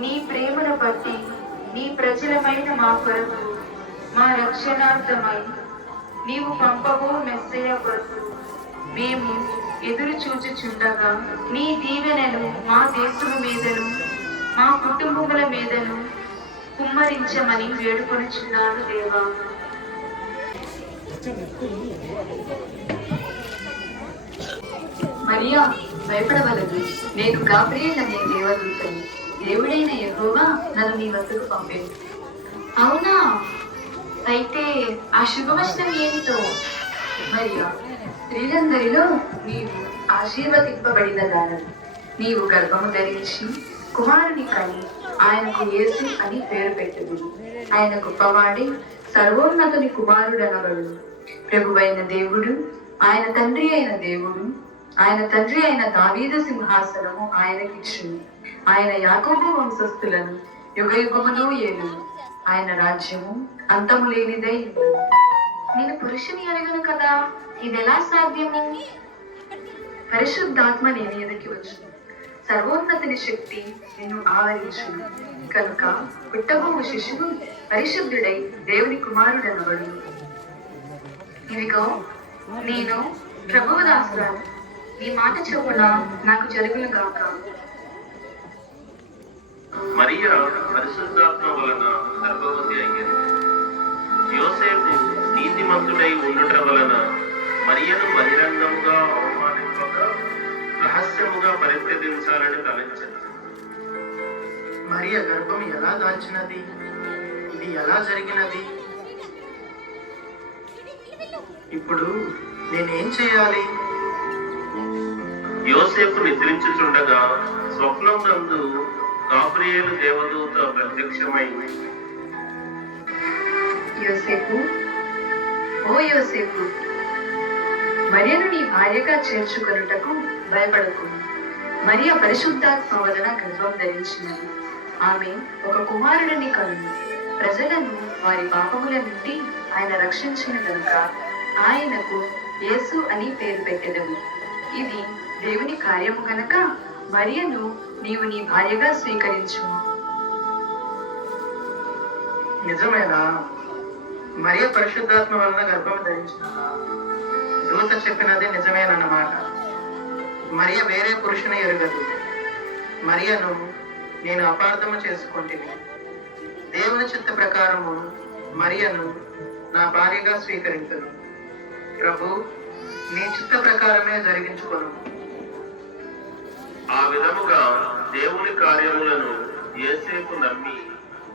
నీ ప్రేమను బట్టి నీ ప్రజలమైన మా కొరకు మా రక్షణార్థమై నీవు పంపవో మెస్సయ్య కొరకు మేము ఎదురు చూచుచుండగా నీ దీవెనలు మా దేశము మీదను మా కుటుంబముల మీదను కుమ్మరించమని వేడుకొనుచున్నాను దేవా. మరియా, భయపడవలదు. నేను గాబ్రియేల్ అనే దేవదూతని. దేవుడైన యెహోవా నన్ను నీ వద్దకు పంపాను. అవునా? అయితే ఆ శుభవచనం ఏమిటో? మరియా, స్త్రీలందరిలో నీవు ఆశీర్వదింపబడిన దానవు. నీవు గర్భము ధరించి కుమారుని కని ఆయనకు యేసు అని పేరు పెట్టుదువు. ఆయన గొప్పవాడి సర్వోన్నతుని కుమారుడనబడు. ప్రభువైన దేవుడు ఆయన తండ్రి అయిన దావీదు సింహాసనము ఆయనకిచ్చును. ఆయన యాకోబు వంశస్థులను యుగయుగములో ఏలును. ఆయన రాజ్యము అంతము లేనిదై ఉండును. నేను పురుషుని అడగను కదా, ఇదెలా సాధ్యము? పరిశుద్ధాత్మ నేను ఎదుకి వచ్చును. సర్వోన్నతుని శక్తి నిన్ను ఆవరించును. కనుక పుట్టబోవు శిశువు పరిశుద్ధుడై దేవుని కుమారుడనబడు. ఇదిగో నేను ప్రభువు దాసురాలు, నీ మాట చొప్పున నాకు జరుగును గాక. మరియా పరిశుద్ధాత్మ వలన గర్భవతి అయ్యింది. యోసేపు నీతిమంతుడై ఉండుట వలన మరియను బహిరంగముగా అవమానింపక రహస్యముగా పరిత్యజించాలని తలంచెను. మరియ గర్భం ఎలా దాల్చినది? ఇది ఎలా జరిగినది? ఇప్పుడు నేనేం చేయాలి? యోసేపు నిద్రించుచుండగా స్వప్నం నందు గాబ్రియేలు దేవదూత ప్రత్యక్షమై, యోసేపు, ఓ యోసేపు, మరియను నీ భార్యగా చేర్చుకొనుటకు భయపడకు. మరియ పరిశుద్ధాత్మ వలన గర్భం ధరించినది. ఆమె ఒక కుమారుడిని కనును. ప్రజలను వారి పాపముల నుండి ఆయన రక్షించిన కనుక ఆయనకు యేసు అని పేరు పెట్టెదవు. ఇది దేవుని కార్యము కనుక మరియను నీవు నీ భార్యగా స్వీకరించు. నిజమేనా? మరియ పరిశుద్ధాత్మ వలన గర్భం ధరించిన దూత చెప్పినది నిజమేనన్నమాట. మరియ వేరే పురుషుని ఎరుగదు. మరియను నేను అపార్థము చేసుకుంటుని. దేవుని చిత్త ప్రకారము మరియను నా భార్యగా స్వీకరించను. ప్రభు, నీ చిత్త ప్రకారమే జరిగించుకొను. ఆ విధముగా దేవుని కార్యములను యోసేపు నమ్మి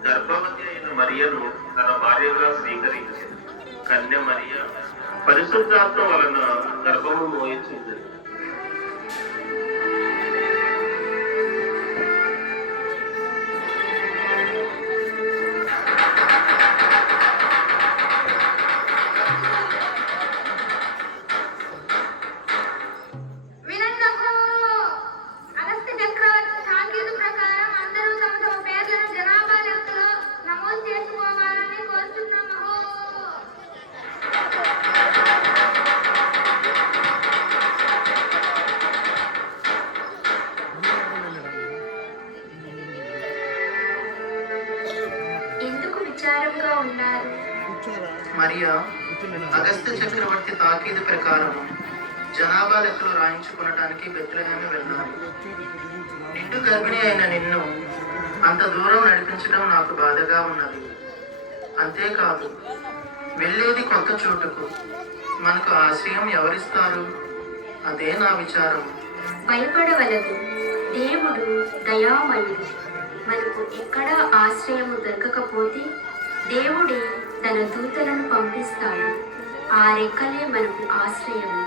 గర్భవతి అయిన మరియను తన భార్యగా స్వీకరించింది. కన్య మరియ పరిశుద్ధాత్మ వలన గర్భము మోయించింది. మరియా అగస్త్య చక్రవర్తి తాకీదు ప్రకారం జనాభా లెక్కలు రాయించుకునటానికి బెత్లెహేము వెళ్ళాలి. నిండు గర్భిణి అయిన నిన్ను అంత దూరం నడిపించడం నాకు బాధగా ఉన్నది. అంతేకాదు, వెళ్ళేది కొత్త చోటుకు. మనకు ఆశ్రయం ఎవరిస్తారు? అదే నా విచారం. భయపడవలదు. దేవుడు దయామయుడు. మనకు ఎక్కడ ఆశ్రయము దొరకకపోతే దేవుడే తన దూతలను పంపిస్తాడు. ఆ రెక్కలే మనకు ఆశ్రయము.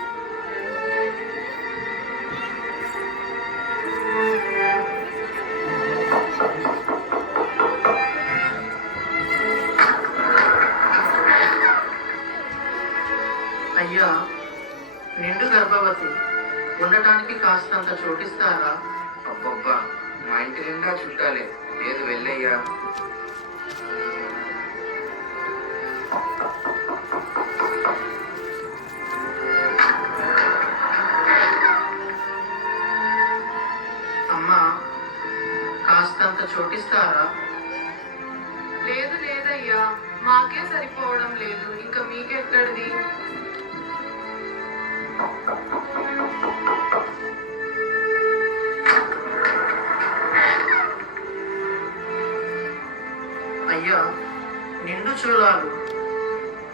అయ్యా, నిండు గర్భవతి, ఉండటానికి కాస్తంత చోటిస్తారా? అబ్బబ్బా, మా ఇంటి నిండా చుట్టాలే. లేదు, వెళ్ళయ్యా. కాస్తంత చోటిస్తారా? లేదు లేదయ్యా, మాకే సరిపోవడం లేదు, ఇంకా మీకెక్కడిది? అయ్యా, నిండు చూలాలు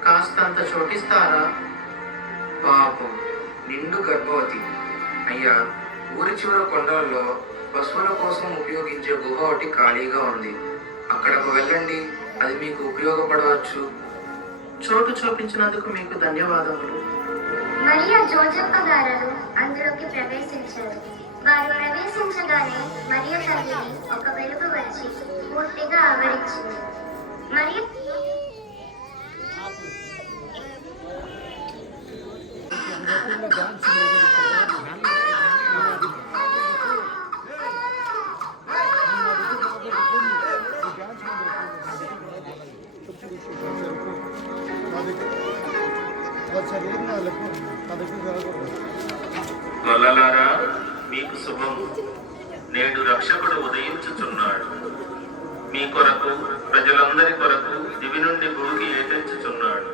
కాస్తంత చోటిస్తారా? పాపం, నిండు గర్భవతి. అయ్యా, ఊరి చివర కొండల్లో పశువుల కోసం ఉపయోగించే గుహ ఒకటి ఖాళీగా ఉంది. అక్కడకు వెళ్ళండి, అది మీకు ఉపయోగపడవచ్చు. చోటు చూపించినందుకు మీకు ధన్యవాదములు. మరియా జోజప్ప గారు అందులోకి ప్రవేశించారు. వారు ప్రవేశించగానే మరియ తల్లిని ఒక వెలుగు వచ్చి పూర్తిగా ఆవరించింది. మరియ గొల్లలారా, మీకు శుభము. నేడు రక్షకుడు ఉదయించుచున్నాడు. మీ కొరకు, ప్రజలందరి కొరకు దివి నుండి భూమికి ఏటెంచుచున్నాడు.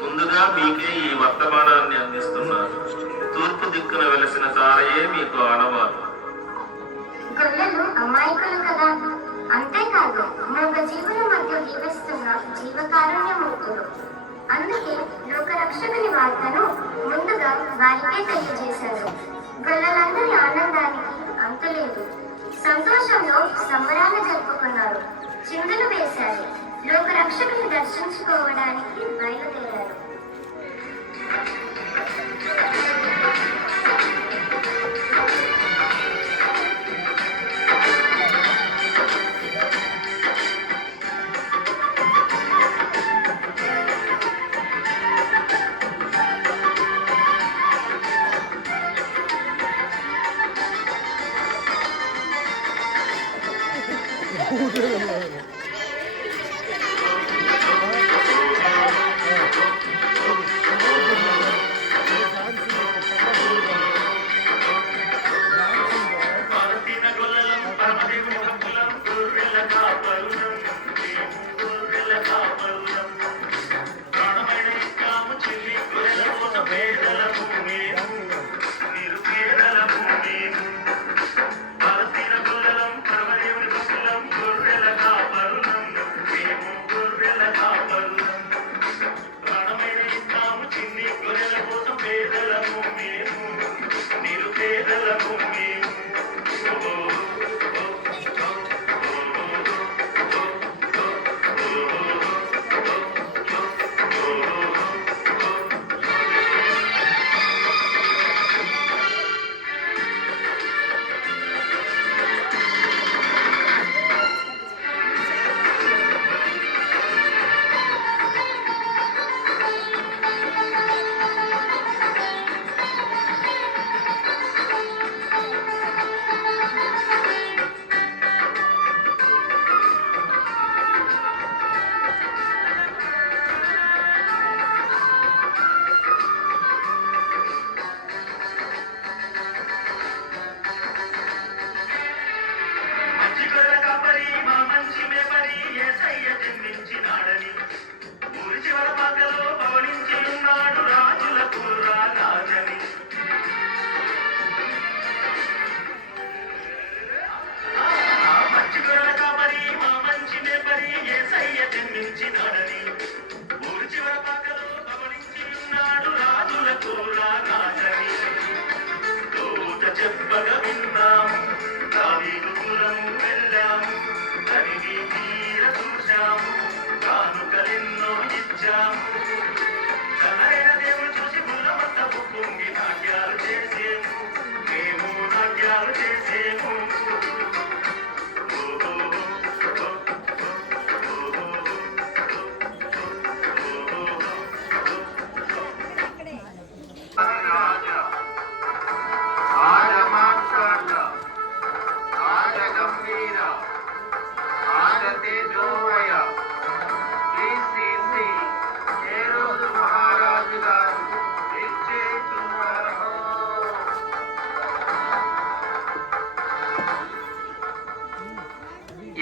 ముందుగా మీకే ఈ వర్తమానాన్ని అందిస్తున్నారు. తూర్పు దిక్కున వెలసిన తారయే మీకు ఆనవాలు. గొల్లలు అమాయకులు కదా, అంతేకాదు మూగ జీవుల మధ్య జీవిస్తున్న జీవకారుణ్యమూర్తులు. అందుకే లోక రక్షకుని వార్తను ముందుగా వారికే తెలియజేశారు. గొల్లలందరి ఆనందానికి అంతులేదు. సంతోషంలో సంబరాలు జరుపుకున్నారు, చిందులు వేశారు, లోక రక్షకుని దర్శించుకోవడానికి బయలుదేరారు. గొర్రెల కాపరు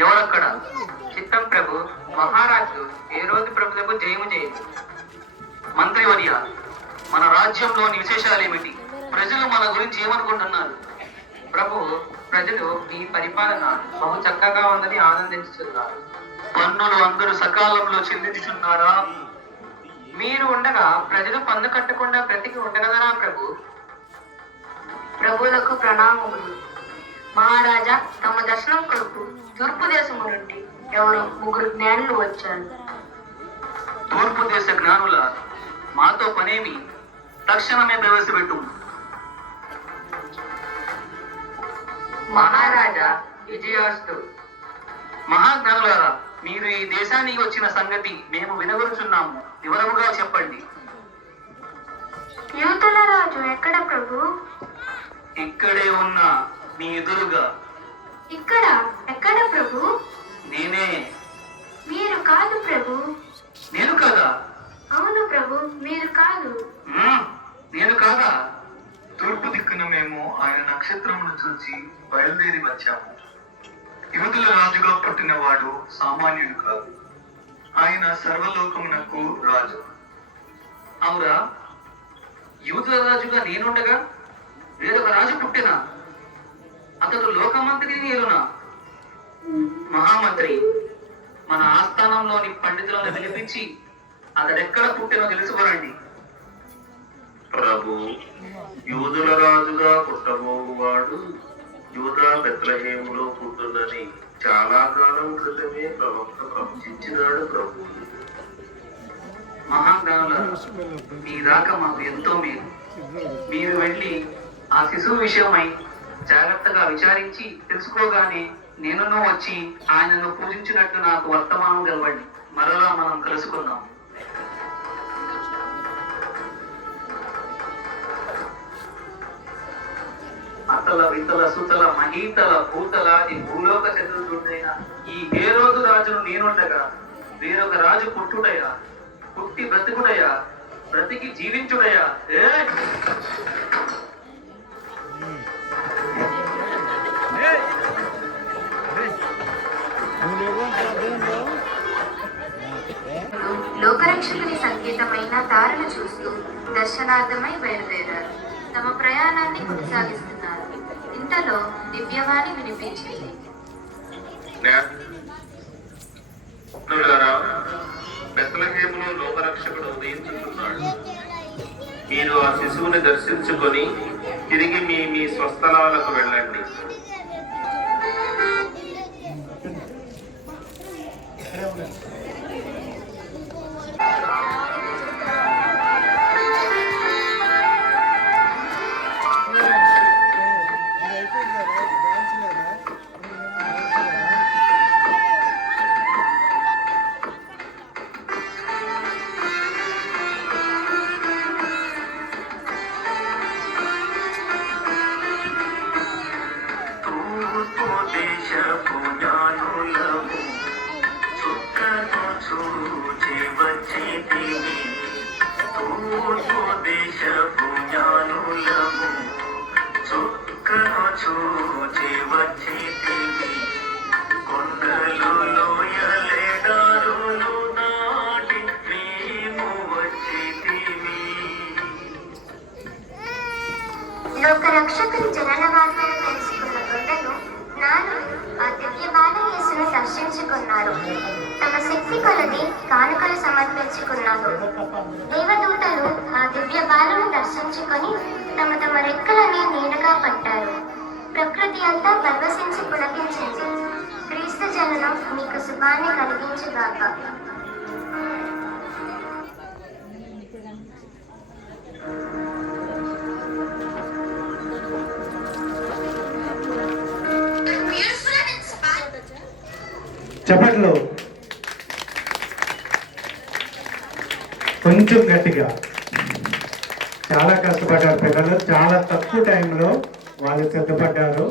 ఎవరక్కడ? చిత్తం ప్రభు. మహారాజు ఏ రోజు ప్రభులకు జయము చేయదు. మంత్రివర్య, మన రాజ్యంలోని విశేషాలేమిటి? ప్రజలు మన గురించి ఏమనుకుంటున్నారు? ప్రభు, ప్రజలు మీ పరిపాలన బహు చక్కగా ఉందని ఆనందించుతున్నారు. పన్నులు అందరూ సకాలంలో చెల్లించుతున్నారా? మీరు ఉండగా ప్రజలు పన్ను కట్టకుండా బ్రతికి ఉండగలరా ప్రభు? ప్రభువులకు ప్రణామములు. మహారాజా, తమ దర్శనం కొరకు తూర్పు దేశము నుండి ఎవరో 3 జ్ఞానులు వచ్చారు. తూర్పు దేశ జ్ఞానుల మాతో పనేమి? తక్షణమే ప్రవేశపెట్టు. మహారాజా, విజయాస్తు. మహాజ్ఞానులారా, మీరు ఈ దేశానికి వచ్చిన సంగతి మేము వినగలుగుతున్నాము. వివరముగా చెప్పండి. యూతుల రాజు ఎక్కడ ప్రభు? ఇక్కడే ఉన్న మీ ఎదురుగా. ఇక్కడ ఎక్కడ ప్రభు? నేనే. మీరు కాదు ప్రభు. నేను కాదా? అవును ప్రభు, మీరు కాదు. నేను కాదా? తూర్పు దిక్కున మేము ఆయన నక్షత్రమును చూసి బయలుదేరి వచ్చాము. యూదుల రాజుగా పుట్టినవాడు సామాన్యుడు కాదు. ఆయన సర్వలోకమునకు రాజు. అవురా? యూదుల రాజుగా నేనుండగా వేరొక రాజు పుట్టినా? అతడు లోకమంత్రి నేరునా? మహామంత్రి, మన ఆస్థానంలోని పండితులను పిలిపించి అతడెక్కడ పుట్టినో తెలుసుకోరండి. ప్రభు, యూదుల రాజుగా పుట్టబోవాడు యూదా బెత్లెహేములో పుట్టునని చాలా కాలం క్రితమే ప్రవక్త ప్రవచించినాడు ప్రభు. మహాజ్ఞానుల, మీ దాకా మాకు ఎంతో మేలు. మీరు వెళ్ళి ఆ శిశువు విషయమై జాగ్రత్తగా విచారించి తెలుసుకోగానే నేనును వచ్చి ఆయనను పూజించినట్లు నాకు వర్తమానం తెలవండి. మరలా మనం కలుసుకుందాం. అతల వితల సుతల మహీతల భూతలాది భూలోక చతుర్దుడైన ఈ హేరోదు రాజును నేనుండగా వేరొక రాజు పుట్టుడయా? పుట్టి బ్రతుకుడయా? బ్రతికి జీవించుడయా? లోకరక్షకుని సంకేతమైన తారను చూస్తూ దర్శనార్థమై బయలుదేరారు. తమ ప్రయాణాన్ని కొనసాగిస్తున్నారు. ఇంతలో దివ్యవాణి వినిపించింది. బెత్లెహేములో లోకరక్షకుడు ఉదయించుతున్నాడు. మీరు ఆ శిశువుని దర్శించుకొని తిరిగి మీ స్వస్థలాలకు వెళ్ళండి. లోకరక్షకుని జనన వార్తను తెలుసుకున్న కొందరు జ్ఞానులు ఆ దివ్య బాల యేసును దర్శించుకున్నారు. తమ శక్తి కొలది కానుకలు సమర్పించుకున్నారు. దేవదూతలు ఆ దివ్య బాలను దర్శించుకొని తమ తమ రెక్కలని నీడగా పట్టారు. ప్రకృతి అంతా పరవశించి పులకించింది. క్రీస్తు జననం మీకు శుభాన్ని కలిగించుగాక. చప్పట్లు కొంచెం గట్టిగా. చాలా కష్టపడ్డారు పిల్లలు. చాలా తక్కువ టైంలో వాళ్ళు సిద్ధపడ్డారు.